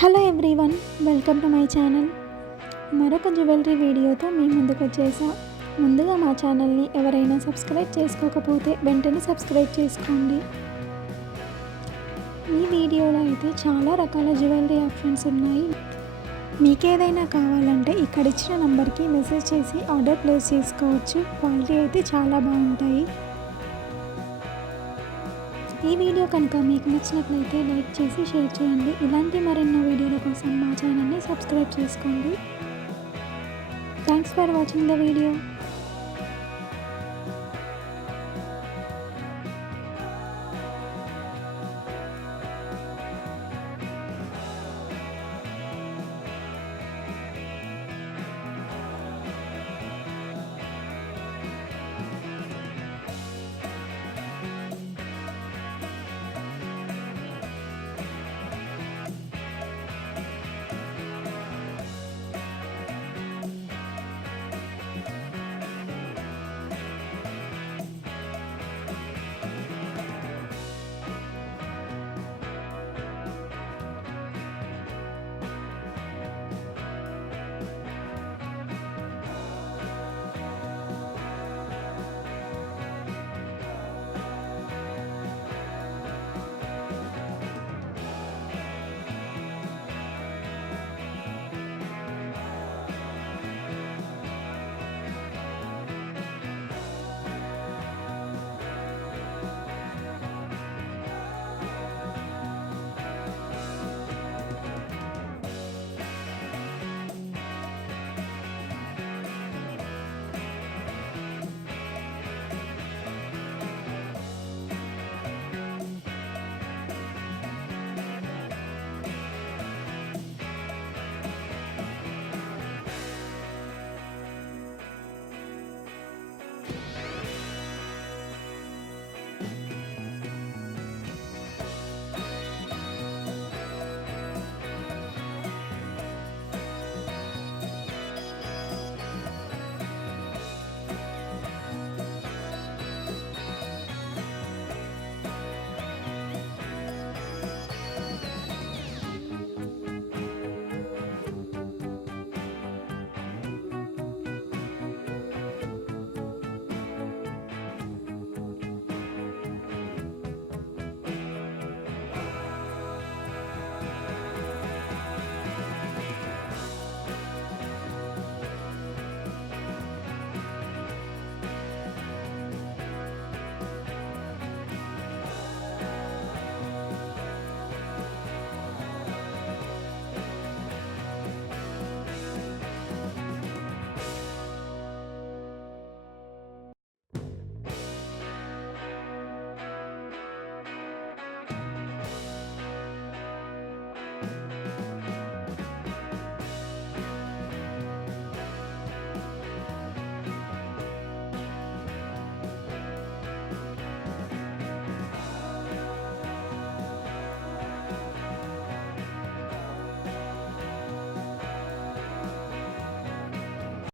Hello everyone, welcome to my channel. మరొక జ్యువెలరీ వీడియోతో మీ ముందుకు వచ్చేసా. ముందుగా మా ఛానల్ని ఎవరైనా సబ్స్క్రైబ్ చేసుకోకపోతే వెంటనే సబ్స్క్రైబ్ చేసుకోండి. ఈ వీడియోలో అయితే చాలా రకాల జ్యువెలరీ ఆప్షన్స్ ఉన్నాయి. మీకేదైనా కావాలంటే ఇక్కడ ఇచ్చిన నంబర్కి మెసేజ్ చేసి ఆర్డర్ ప్లేస్ చేసుకోవచ్చు. క్వాలిటీ అయితే చాలా బాగుంటాయి. ఈ వీడియో కనుక మీకు నచ్చినట్లయితే లైక్ చేసి షేర్ చేయండి. ఇలాంటి మరెన్నో వీడియోల కోసం మా ఛానల్ని సబ్స్క్రైబ్ చేసుకోండి. Thanks for watching the video.